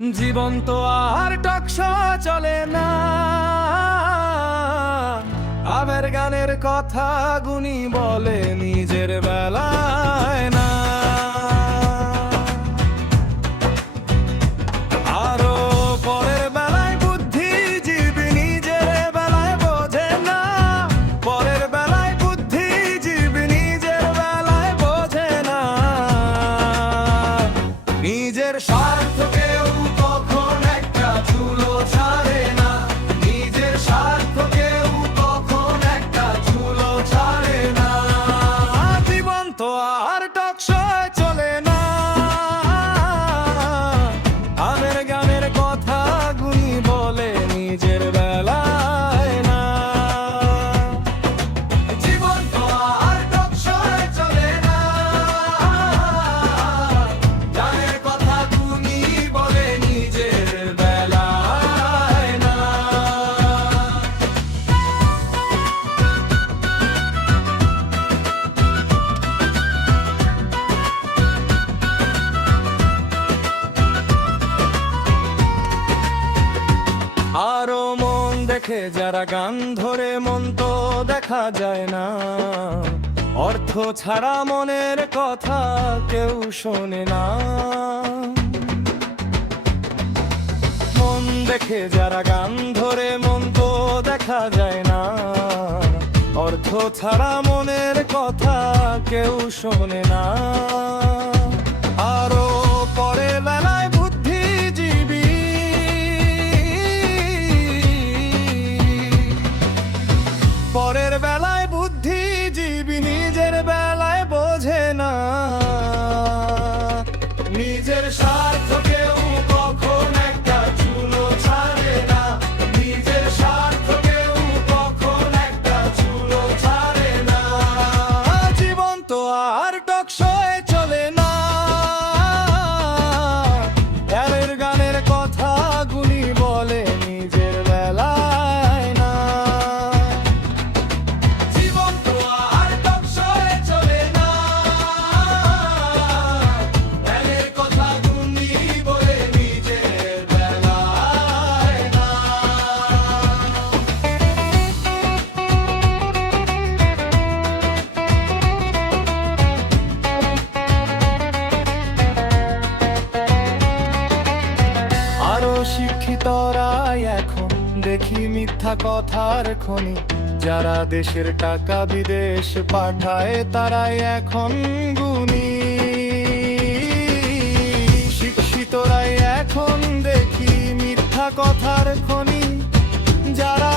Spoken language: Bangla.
জীবন তো আর টকশো চলে না, আবের গানের কথা গুনি বলে নিজের বেলায় না। আরো পরের বেলায় বুদ্ধিজীবী নিজের বেলায় বোঝে না, পরের বেলায় বুদ্ধিজীবী নিজের বেলায় বোঝে না। নিজের স্বার্থ কেউ কখন একটা চুলো ছাড়ে না, নিজের স্বার্থ কেউ কখন একটা চুলো ছাড়ে না। জীবন তো আর টকশোয় চলে না, আবের গানের কথা গুনি বলে নিজের বেলায় না। জীবন তো আর টকশোয় চলে না, গানের কথা গুনি বলে নিজের বেলায় না। আরো মন দেখে যারা গান ধরে মন তো দেখা যায় না, অর্থ ছাড়া মনের কথা কেউ শোনে না। মন দেখে যারা গান ধরে মন তো দেখা যায় না, অর্থ ছাড়া মনের কথা কেউ শোনে না। আরো পরের বেলায় বুদ্ধিজীবী পরের বেলায় বুদ্ধিজীবী নিজের বেলায় বোঝে না। নিজের স্বার্থ কেউ কখন একটা চুলো ছাড়ে না, নিজের স্বার্থ কেউ কখন একটা চুলো ছাড়ে না। জীবন তো আর টকশোয় চলে না, আবের গানের কথা গুনি বলে নিজের বেলায় না। জীবন তো আর টকশোয় চলে না, গানের কথা গুনি বলে নিজের বেলায় না। আরো শিক্ষিতরাই এখন দেখি মিথ্যা কথার খনি, যারা দেশের টাকা বিদেশ পাঠায় তারাই এখন গুণী। শিক্ষিতরাই এখন দেখি মিথ্যা কথার খনি, যারা